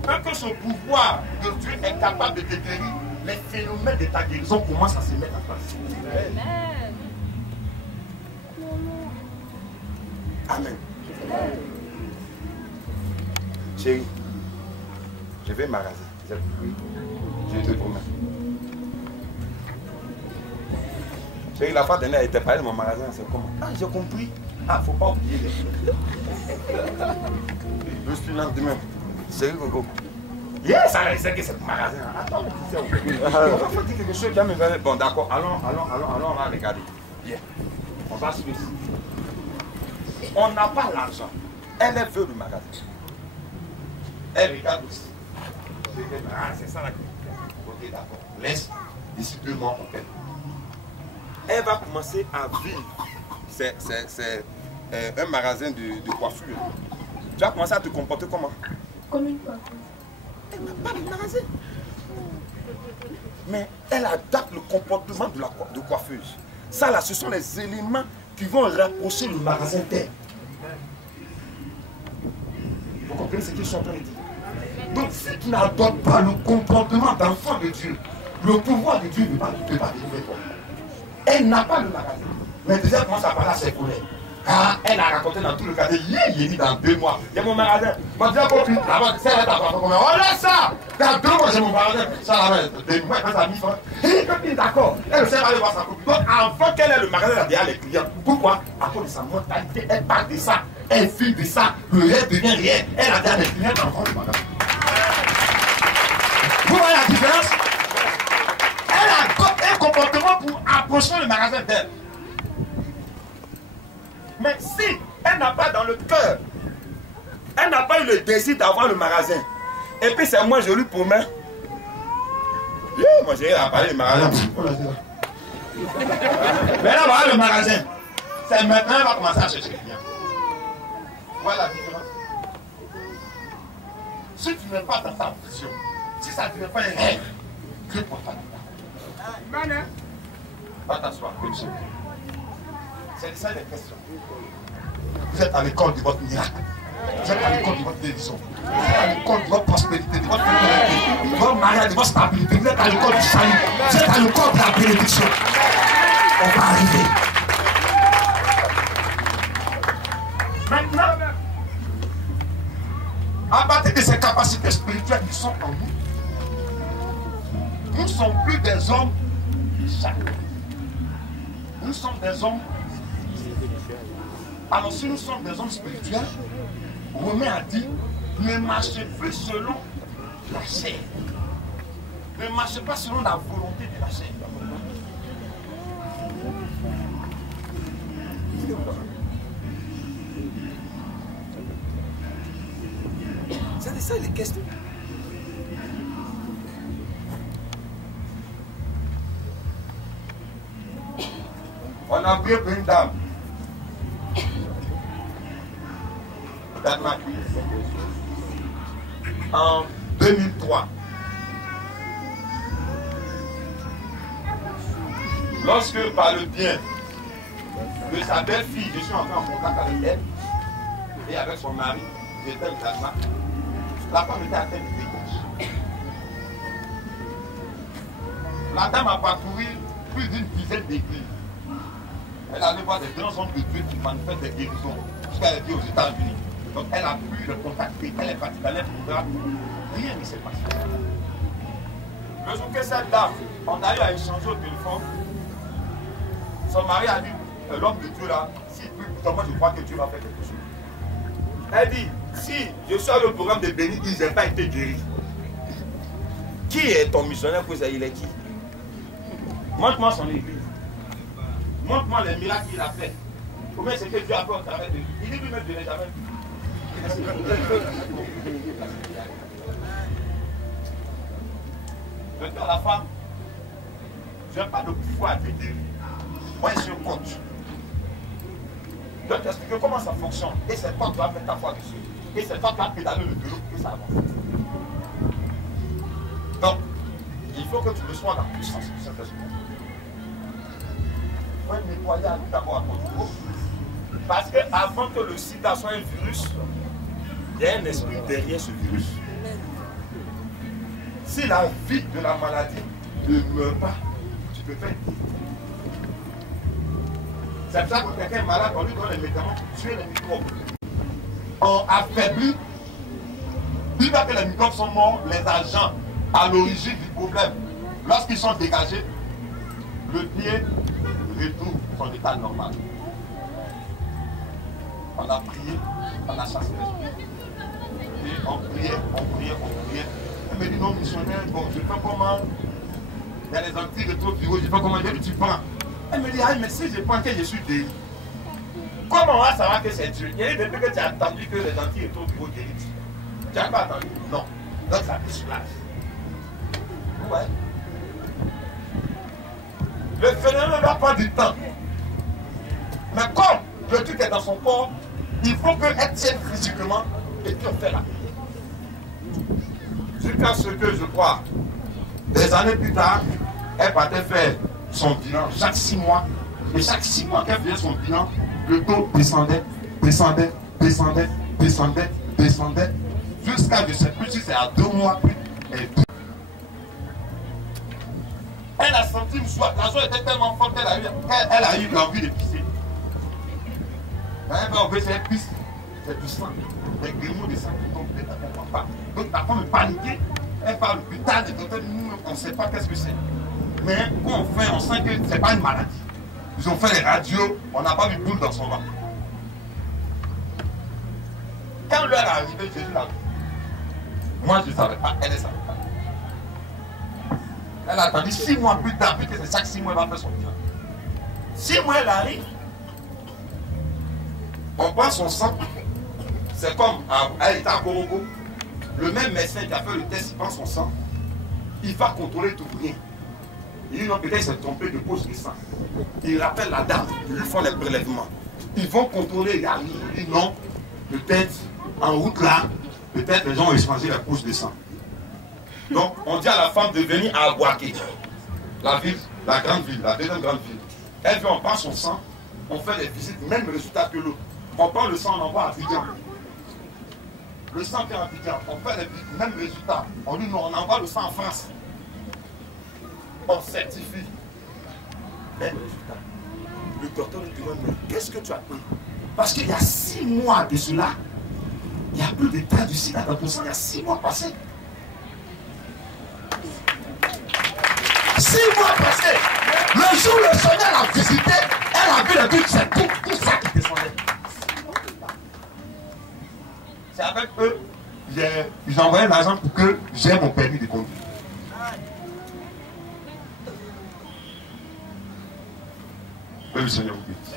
et que ce pouvoir de Dieu est capable de te guérir, les phénomènes de ta guérison commencent à se mettre en place. Amen. Chérie, je vais m'arraser. Je te promets. Chérie, la fois dernière, elle était parlé de mon magasin, c'est comment? Ah, j'ai compris. Ah, faut pas oublier les choses. Je suis lendemain. Chérie, Coco. Yes, ça c'est que c'est le magasin. Attends, mais tu sais où? On va faire quelque chose qui va me faire. Bon, d'accord, allons, on va regarder. Bien. On va suivre ici. On n'a pas l'argent. Elle veut le magasin. Elle regarde aussi. Ah, c'est ça la question. Ok, d'accord. Laisse. D'ici 2 mois, on paie. Elle va commencer à vivre. C'est un magasin de coiffure. Tu vas commencer à te comporter comment? Comme une coiffure. Elle n'a pas de magasin. Mais elle adapte le comportement de coiffeuse. Ça là, ce sont les éléments qui vont rapprocher le magasin d'elle. Vous comprenez ce qu'ils sont en train de dire? Donc si tu n'adoptes pas le comportement d'enfant de Dieu, le pouvoir de Dieu ne peut pas délivrer toi. Elle n'a pas de magasin. Mais déjà, elle commence à parler à ses collègues. Car elle a raconté dans tout le quartier, il est mis dans 2 mois. Il y a mon magasin. Moi, je dis à compris, là-bas, c'est là, t'as pas compris. On laisse ça. Dans 2 mois, j'ai mon magasin. Ça, là-bas, 2 mois, elle a mis ça. Et quand il est d'accord, elle sait aller voir sa copine. Donc, avant qu'elle ait le magasin, elle a déjà les clients. Pourquoi? À cause de sa mentalité, elle parle de ça. Elle vit de ça. Le rêve devient réel. Elle a déjà les clients dans le magasin. Vous voyez la différence? Elle adopte un comportement pour approcher le magasin d'elle. Mais si elle n'a pas dans le cœur, elle n'a pas eu le désir d'avoir le magasin, et puis c'est moi, je lui promets. Moi, j'ai parlé du magasin. Mais là, voilà le magasin. C'est maintenant qu'elle va commencer à chercher les clients. Voilà la différence. Si tu n'es pas dans ta vision, si ça ne devient pas un rêve, Dieu pour ta Va t'asseoir, comme ça. C'est ça les questions. Vous êtes à l'école de votre miracle. Vous êtes à l'école de votre guérison. Vous êtes à l'école de votre prospérité, de votre fécondité, de votre mariage, de votre stabilité. Vous êtes à l'école du salut. Vous êtes à l'école de la bénédiction. On va arriver. Maintenant, à partir de ces capacités spirituelles qui sont en nous, nous ne sommes plus des hommes chaque. Nous sommes des hommes. Alors si nous sommes des hommes spirituels, Romain a dit, ne marchez plus selon la chair. Ne marchez pas selon la volonté de la chair. C'est de ça les questions. On a prié pour une dame. Danemark. En 2003. Lorsque par le bien de sa belle-fille, je suis entré en contact avec elle et avec son mari, j'étais au Danemark. La femme était atteinte de VIH. La dame a parcouru plus d'une dizaine d'églises. Elle allait voir des grands hommes de Dieu qui manifestent des guérisons jusqu'à elle est aux États-Unis. Donc elle a pu le contacter, elle est partie dans les programmes. Rien ne s'est passé. Le jour que cette dame, on a eu à échanger au téléphone, son mari a dit, l'homme de Dieu là, si moi je crois que Dieu va faire quelque chose. Elle dit, si je suis le programme de béni, il n'a pas été guéri. Qui est ton missionnaire pour ça? Il est qui? Montre-moi son église. Montre-moi les miracles qu'il a fait. Combien c'est que Dieu a fait au travers de lui? Il dit lui-même, je n'ai jamais vu. Je dis à la femme, je n'ai pas de pouvoir à te guérir. Moi, je suis un coach. Je vais t'expliquer comment ça fonctionne. Et c'est toi qui vas mettre ta foi dessus. Et c'est toi qui vas pédaler le vélo et ça avance. Donc, il faut que tu reçoives la puissance de cet esprit. Il faut un nettoyage d'abord à ton niveau. Parce qu'avant que le sida soit un virus, il y a un esprit derrière ce virus. Si la vie de la maladie ne meurt pas, tu peux faire. C'est pour ça que quand quelqu'un est malade, on lui donne les médicaments pour tuer les microbes. On affaiblit. Plus bas que les microbes sont morts, les agents à l'origine du problème, lorsqu'ils sont dégagés, le pied retrouve son état normal. On a prié, on a chassé l'esprit. Et on priait, on priait, on priait. Elle me dit non, missionnaire, bon, je fais comment? Il y a des antirétroviraux, je fais comment? Je dis, tu prends. Elle me dit, ah, mais si je prends que je suis guéri, comment on va savoir que c'est Dieu? Il y a eu depuis que tu as attendu que les antirétroviraux guérissent. Tu n'as pas attendu? Non. Donc ça te soulage. Ouais. Le phénomène va prendre du temps. Mais comme le truc est dans son corps, il faut qu'elle tienne physiquement et puis on fait la prière. Jusqu'à ce que je crois, des années plus tard, elle partait faire son bilan chaque 6 mois. Et chaque 6 mois qu'elle faisait son bilan, le taux descendait, descendait, descendait, descendait, descendait, jusqu'à je ne sais plus si c'est à 2 mois plus. Elle a senti une joie. La joie était tellement forte qu'elle a eu l'envie de pisser. Elle va ouvrir ses pistes. C'est du sang. Des grémaux de sang qui tombent dedans, elle ne comprend pas. Donc la femme est paniquée. Elle va à l'hôpital, les docteurs, nous, on ne sait pas qu'est-ce que c'est. Mais quand on fait, on sent que ce n'est pas une maladie. Ils ont fait les radios, on n'a pas vu boule dans son ventre. Quand l'heure est arrivée, Jésus l'a vu. Moi, je ne savais pas, elle ne savait pas. Elle a attendu 6 mois plus tard, puisque c'est chaque 6 mois elle va faire son bilan. 6 mois elle arrive, on prend son sang, c'est comme elle était à Congo. Le même médecin qui a fait le test, il prend son sang, il va contrôler tout rien. Il dit non, peut-être il s'est trompé de pose de sang. Il rappelle la dame, ils lui font les prélèvements. Ils vont contrôler, il arrive, il dit non, peut-être en route là, peut-être les gens ont échangé la couche de sang. Donc, on dit à la femme de venir à Abouaké. la ville, la grande ville, la deuxième grande ville. Elle vient, on prend son sang, on fait les visites, même résultat que l'autre. On prend le sang, on envoie à Abidjan. Le sang vient à Abidjan, on fait les visites, même résultat. On dit non, on envoie le sang en France. On certifie. Même résultat. Le docteur nous demande, mais qu'est-ce que tu as pris? Parce qu'il y a 6 mois de cela, il n'y a plus de traces du sida dans ton sang, il y a 6 mois passés. 6 mois passés. Le jour où le Seigneur l'a visité, elle a vu le but, c'est tout ça qui descendait. C'est avec eux, ils ont envoyé l'argent pour que j'ai mon permis de conduire. Que le Seigneur vous bénisse.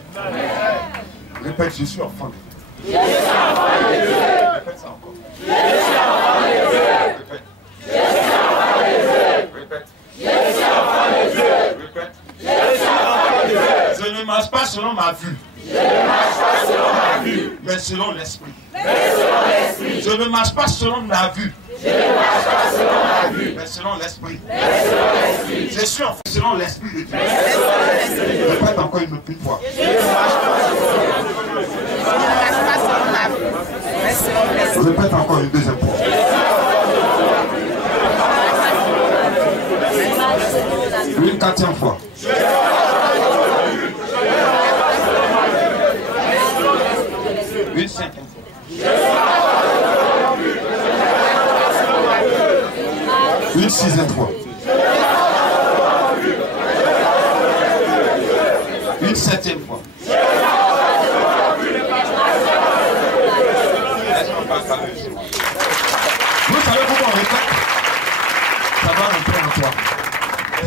Répète, je suis enfant de Dieu. Je suis enfant de Dieu. Répète ça encore. Je suis enfant de Dieu. Répète. Je suis enfant de Dieu. Répète. Je suis enfant de Dieu. Répète. Je suis enfant de Dieu. Je ne marche pas selon ma vue. Je ne marche pas selon ma vue, Mais selon l'esprit. mais selon l'esprit. Je ne marche pas selon ma vue. Je ne marche pas selon ma vue, Mais selon l'esprit. mais selon l'esprit. Je suis enfant selon l'esprit de Dieu. Mais selon l'esprit. Répète encore une fois. Je ne marche pas selon ma vue, mais selon l'esprit. Répète encore une deuxième fois. Une 4e fois. Une 5e fois. Une 6e fois. Une 7e fois. Vous savez pourquoi on répète? Ça doit rentrer en toi.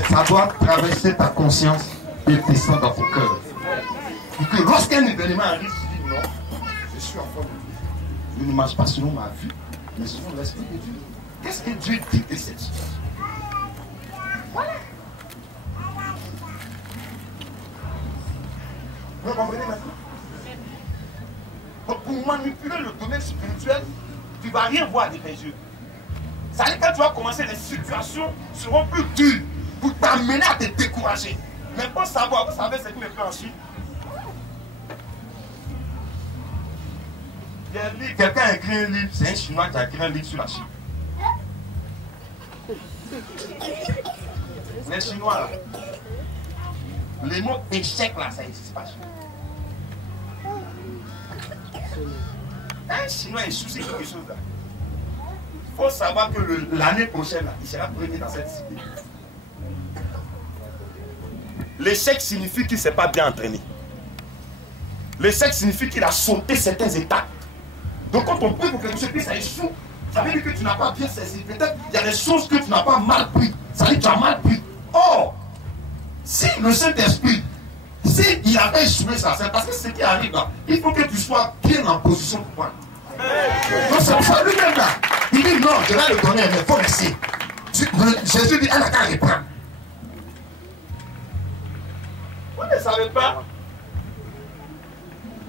Ça doit traverser ta conscience et descendre dans ton cœur. Pour que lorsqu'un événement arrive, tu dis non, je suis enfant de Dieu. Je ne marche pas selon ma vue, mais selon l'esprit de Dieu. Qu'est-ce que Dieu dit de cette situation? Voilà. Vous comprenez maintenant? Donc pour manipuler le domaine spirituel, tu ne vas rien voir de tes yeux. Ça veut dire que quand tu vas commencer, les situations seront plus dures pour t'amener à te décourager. Mais pour savoir, vous savez ce qui me fait ensuite. Quelqu'un a écrit un livre, c'est un Chinois qui a écrit un livre sur la Chine. Les Chinois là, les mots échec là, ça n'existe pas. Un Chinois est souci quelque chose là. Il faut savoir que l'année prochaine là, il sera premier dans cette discipline. L'échec signifie qu'il ne s'est pas bien entraîné. L'échec signifie qu'il a sauté certaines étapes. Donc quand on prie pour quelque chose, ça échoue, ça veut dire que tu n'as pas bien saisi. Peut-être il y a des choses que tu n'as pas mal pris. Ça veut dire que tu as mal pris. Or, si le Saint-Esprit, s'il avait échoué ça, c'est parce que ce qui arrive là, il faut que tu sois bien en position pour prendre. Donc c'est pour ça lui-même là, il dit non, je vais le donner, mais il faut laisser. Jésus dit, elle n'a qu'à reprendre. Vous ne savez pas,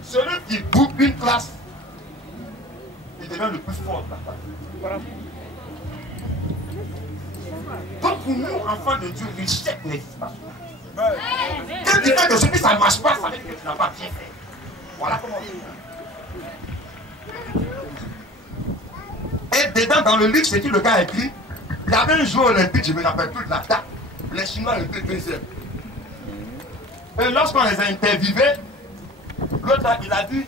celui qui boucle une classe, il devient le plus fort de la classe. Donc pour nous, enfants de Dieu, l'échec n'existe pas. Quand tu fais quelque chose, ça ne marche pas, ça veut dire que tu n'as pas bien fait. Voilà comment on dit. Et dedans, dans le livre, c'est qui le gars a écrit, il y avait un jour olympique, je ne me rappelle plus de la date, les Chinois étaient deuxième. Et lorsqu'on les a interviewés, l'autre, il a dit,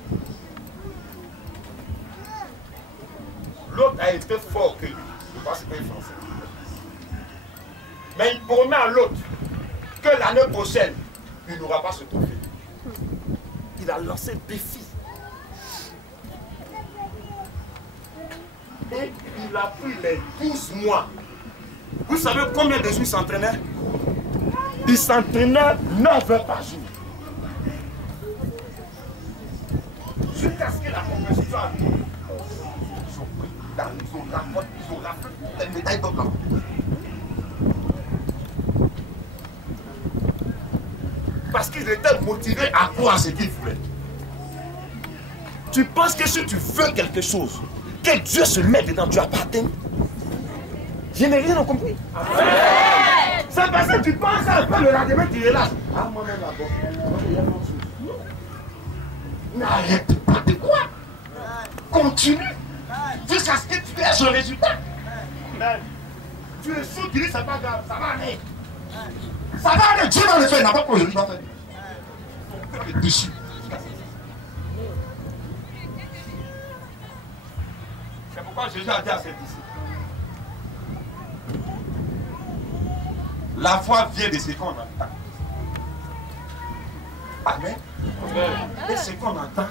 l'autre a été fort que lui. Je pense que c'est un Français. Mais il promet à l'autre que l'année prochaine, il n'aura pas ce trophée. Il a lancé un défi. Et il a pris les 12 mois. Vous savez combien de jours il s'entraînait? Il s'entraînait 9 heures par jour. Jusqu'à ce que la compétition arrive. Ils ont pris ils ont raflé toutes les médailles d'or. Parce qu'ils étaient motivés à croire ce qu'ils voulaient. Tu penses que si tu veux quelque chose, que Dieu se met dedans, tu n'as pas atteint? Je n'ai rien compris. C'est parce que tu penses un peu le lendemain, tu relâches. Ah, moi-même là-bas. N'arrête pas de quoi? Continue. Jusqu'à ce que tu aies le résultat. Tu es sûr, tu dis, c'est pas grave, ça va aller. Ça va aller. Dieu va le faire, il n'a pas pour aujourd'hui, il va faire. Il faut dessus. C'est pourquoi Jésus a dit à ses disciples. La foi vient de ce qu'on entend. Amen. Et ce qu'on entend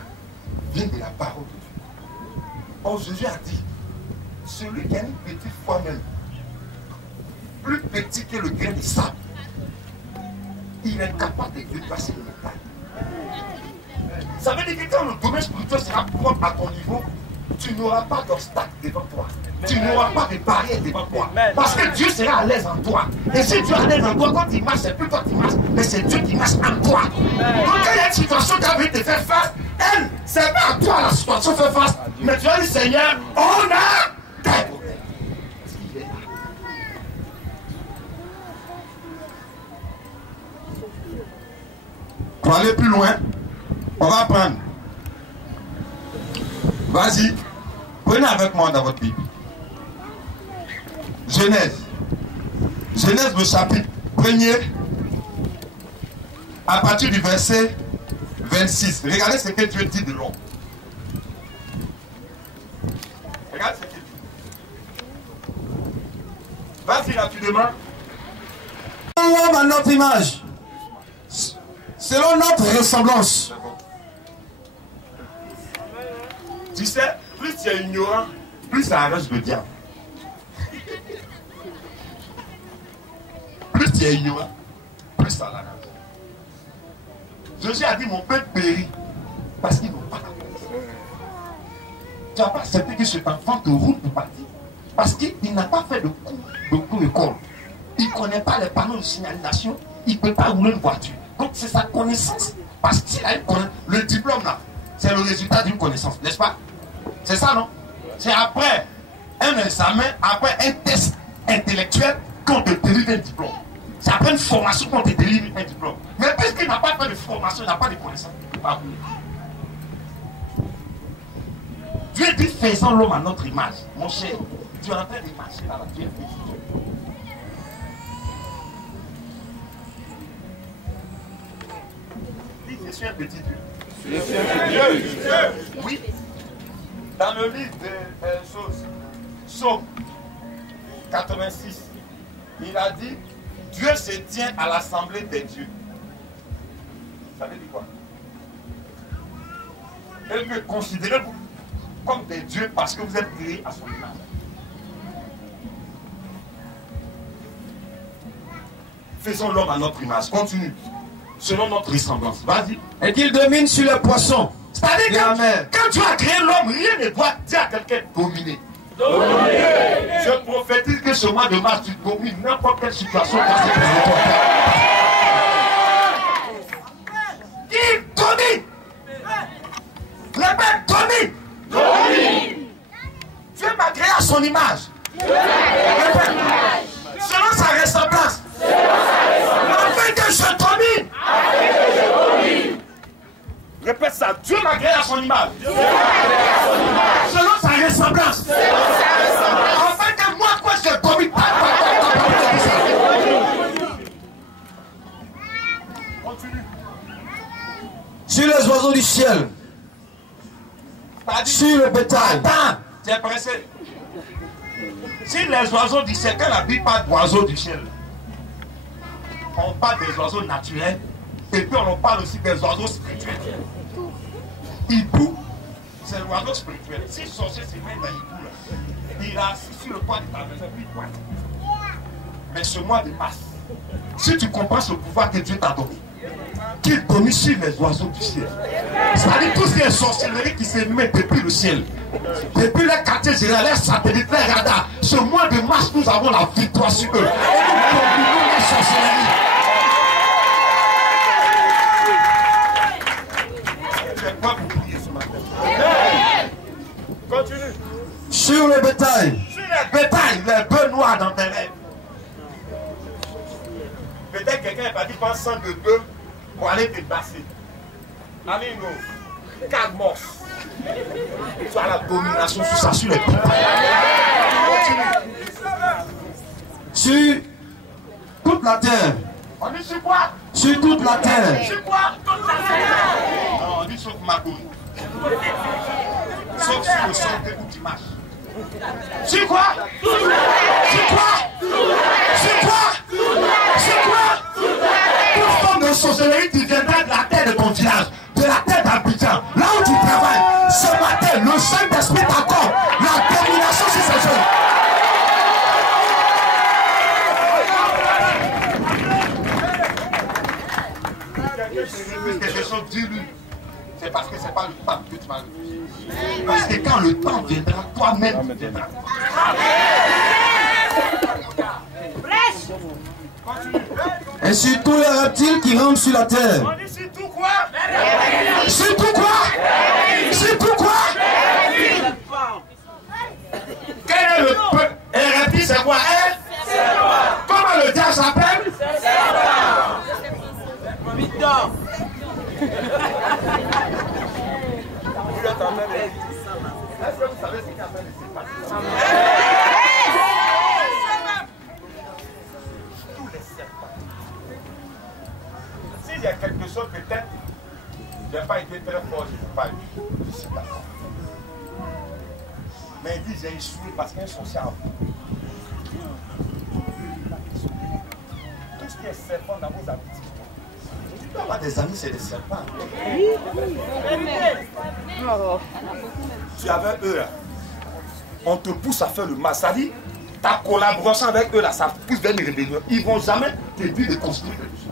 vient de la parole de Dieu. Or, Jésus a dit, celui qui a une petite foi même, plus petit que le grain de sable, il est capable de dépasser le montagnes. Ça veut dire que quand le domaine spirituel sera propre à ton niveau, tu n'auras pas d'obstacle devant toi. Tu n'auras pas de barrière devant toi. Parce que Dieu sera à l'aise en toi. Et si Dieu est à l'aise en toi, quand il marche, c'est plus toi qui marches, mais c'est Dieu qui marche en toi. Donc quand il y a une situation qui a envie de te faire face, elle, c'est pas à toi la situation de faire face, mais tu vas dire, Seigneur, on a des problèmes. Pour aller plus loin, on va prendre. Vas-y, prenez avec moi dans votre Bible. Genèse. Genèse, le chapitre 1er, à partir du verset 26. Regardez ce que Dieu dit de l'homme. Regarde ce qu'il dit. Vas-y rapidement. L'homme à notre image, selon notre ressemblance. Tu sais, plus tu es ignorant, plus ça arrange le diable. Plus tu es ignorant, plus ça l'arrange. Jésus a dit, mon peuple périt parce qu'ils n'ont pas la connaissance. Tu n'as pas accepté que cet enfant te roule pour partir. Parce qu'il n'a pas fait de cours d'école. Il ne connaît pas les panneaux de signalisation. Il ne peut pas rouler une voiture. Donc c'est sa connaissance. Parce qu'il a une connaissance. Le diplôme là, c'est le résultat d'une connaissance, n'est-ce pas? C'est ça, non? C'est après un examen, après un test intellectuel qu'on te délivre un diplôme. C'est après une formation qu'on te délivre un diplôme. Mais puisqu'il n'a pas fait de formation, il n'a pas de connaissance, il ne peut pas rouler. Dieu dit, faisons l'homme à notre image. Mon cher, tu es en train de marcher là, tu es petit. Dis, je suis un petit Dieu. Je suis un Dieu. Oui. Dans le livre de Psaume 86, il a dit, Dieu se tient à l'assemblée des dieux. Ça veut dire quoi? Il peut considérer vous comme des dieux parce que vous êtes créés à son image. Faisons l'homme à notre image. Continue. Selon notre ressemblance. Vas-y. Et qu'il domine sur les poissons. C'est-à-dire que quand tu as créé l'homme, rien ne doit dire à quelqu'un dominer. Je prophétise que ce mois de mars, tu domines n'importe quelle situation dans cette présente. Il domine. Le Père domine. Dieu m'a créé à son image. Selon sa ressemblance. Afin que je domine. Répète ça. Dieu m'a créé à son image. Selon sa ressemblance. Afin que moi, quoi, je domine. Continue. Sur les oiseaux du ciel. Sur le bétail. Attends, tu es pressé. Si les oiseaux du ciel, quand la Bible parle d'oiseaux du ciel, on parle des oiseaux naturels et puis on parle aussi des oiseaux spirituels. Hibou, c'est l'oiseau spirituel. Si le sorcier se met dans Hibou, il a assis sur le toit de ta maison, puis quoi. Mais ce mois de mars, si tu comprends ce pouvoir que Dieu t'a donné, qu'il domine sur les oiseaux du ciel. C'est-à-dire tout ce qui est sorcellerie qui se met depuis le ciel. Depuis les quartiers généraux, les satellites, les radars. Ce mois de mars, nous avons la victoire sur eux. Et nous dominons les sorcelleries. Je n'ai pas pour prier ce matin. Continue. Sur le bétail. Sur les bétails, les bœufs noirs dans tes rêves. peut-être quelqu'un est parti prendre sang de bœuf pour aller te passer. Amigo, calmos. Soit la domination sur ça, sur les people. Sur toute la terre. On dit sur quoi? Sur toute la terre. Sur quoi? Toute la terre. Non, on dit sauf Magouri. Sauf sur le centre où tu marches. Sur quoi? Sur quoi? Sur quoi? Sur quoi? Toute forme de sorcellerie qui viendra de la terre de ton village, de la terre d'Abidjan, là où tu travailles, ce matin, le Saint-Esprit t'accorde la domination sur ces choses. Que ce sont dilués, c'est parce que ce n'est pas le temps que tu vas refuser. Parce que quand le temps viendra, toi-même tu viendras. Et sur tous les reptiles qui rampent sur la terre. On dit sur tout quoi? Sur tout quoi? Sur tout quoi? Quel est le peuple? Et reptile c'est quoi? Comment le diable s'appelle? Est-ce que vous savez ce qu'il appelle les serpents? Tous les serpents. S'il y a quelque chose, peut-être, je n'ai pas été très fort, je n'ai pas eu de citation. Mais il dit j'ai échoué parce qu'il y a un sorcier en vous. Tout ce qui est serpent dans vos habitudes. Tu peux avoir des amis, c'est des serpents. Tu avais eux là. On te pousse à faire le mal. Ça dit, ta collaboration avec eux là, ça pousse vers une rébellion. Ils ne vont jamais te dire de construire quelque chose.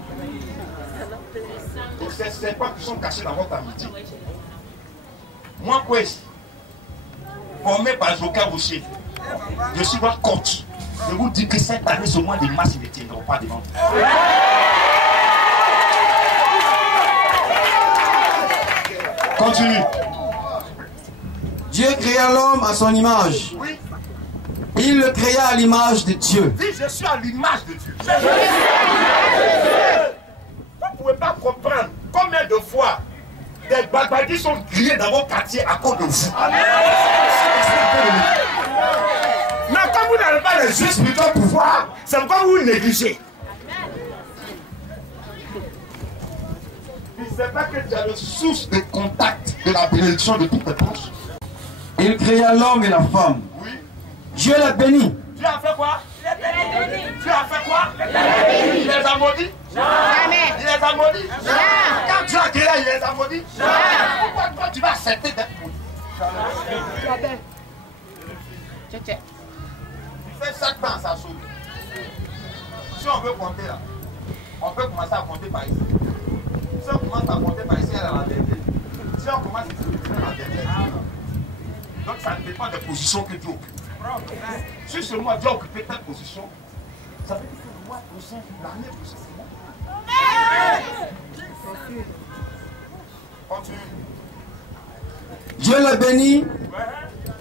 Donc ces serpents qui sont cachés dans votre amitié. Moi, quoi, formé par Joker Rocher, je suis votre coach. Je vous dis que cette année, ce mois de mars, ils ne tiendront pas devant vous. Continue. Dieu créa l'homme à son image. Oui. Il le créa à l'image de Dieu. Dis, je suis à l'image de Dieu. Vous ne pouvez pas comprendre combien de fois des barbadis sont grillés dans vos quartiers à cause de vous. Mais comme vous n'avez pas les yeux spirituels pour voir, c'est pourquoi vous négligez. Il ne sait pas que tu as le source de contact de la bénédiction de toutes tes proches. Il créa l'homme et la femme. Oui. Dieu les bénit. Tu as fait quoi? Tu as fait quoi? Il les a maudits? Jamais. Il les a maudits? Jamais. Quand tu as créé, il les a maudits? Pourquoi toi tu vas accepter d'être maudit? Tu fais chaque temps ça sauve. Si on veut compter là, on peut commencer à compter par ici. Si on commence à compter par ici, elle est à la dernière. Si on commence ici, elle est à la dernière. Donc ça dépend des positions que tu occupes. Si ce mois tu as occupé ta position, ça veut dire que le mois prochain, l'année prochaine, c'est moi. Continue. Dieu les bénit.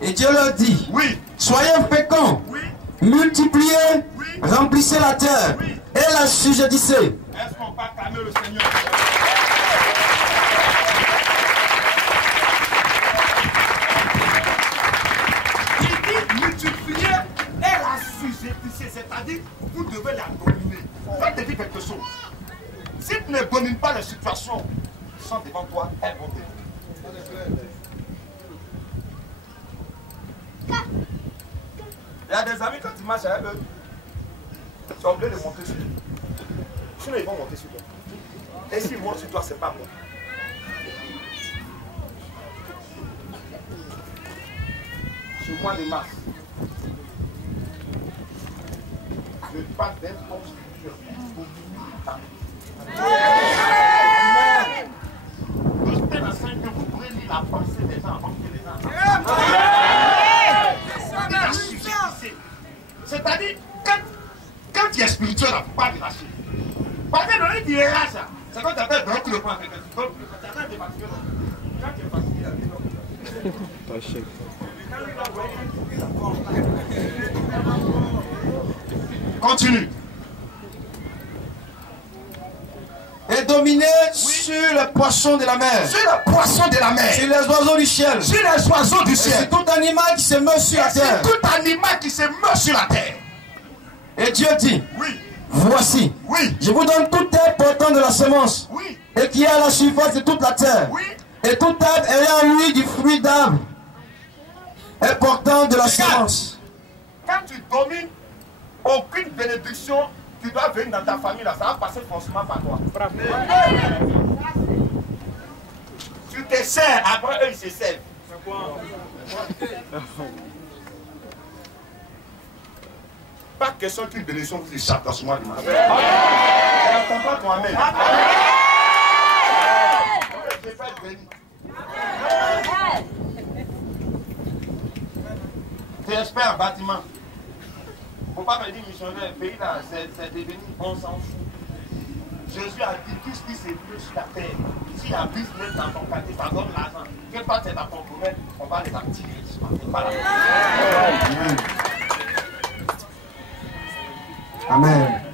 Et Dieu leur dit, Oui. soyez féconds, Oui. multipliez, Oui. remplissez la terre Oui. et la sujettissez. Est-ce qu'on peut calmer le Seigneur? Il dit multiplier et la sujettissez, c'est-à-dire vous devez la dominer. Je vais te dire quelque chose. Si tu ne domines pas les situations qui sont devant toi, elles vont te dominer. Il y a des amis quand tu marches avec eux, tu es obligé de monter sur eux. Sinon ils vont monter sur toi. Et s'ils montent sur toi, c'est pas bon. Ce mois de mars, le pacte d'un homme spirituel. Amen. Restez dans 5 que vous pourrez lire la pensée des gens avant que les gens. C'est-à-dire, quand tu es spirituel, il ne faut pas te lâcher. Parce que dans les dirais ça, c'est quand tu appelles donc le point avec tu donnes le point. Tu as des fatigués. Quand tu es fatigué, il y a des Continue. dominer sur les poissons de la mer, sur les poissons de la mer, sur les oiseaux du ciel, sur les oiseaux du et ciel, sur tout animal qui se meut sur la sur terre. tout animal qui se meut sur la terre. Et Dieu dit, Oui, voici, oui, je vous donne tout arbre portant de la semence, oui, et qui est à la surface de toute la terre, oui. et tout arbre ayant en lui du fruit d'arbre, et portant de la semence. Quand tu domines, aucune bénédiction qui doit venir dans ta famille, là, ça va passer forcément par toi. Tu te sers, après eux ils se servent. Pas question qu'une bénédiction vous échappe dans ce mois de mars. N'entends pas toi-même. Je vais pas être béni. Tu es expert en bâtiment. Il ne faut pas me dire missionnaire, le pays là, c'est devenu, on s'en fout. Jésus a dit tout ce qui s'est fait sur la terre. Si la business dans ton quartier, ça donne l'argent. Que toi tu es dans ton domaine, on va les activer. Voilà. Amen.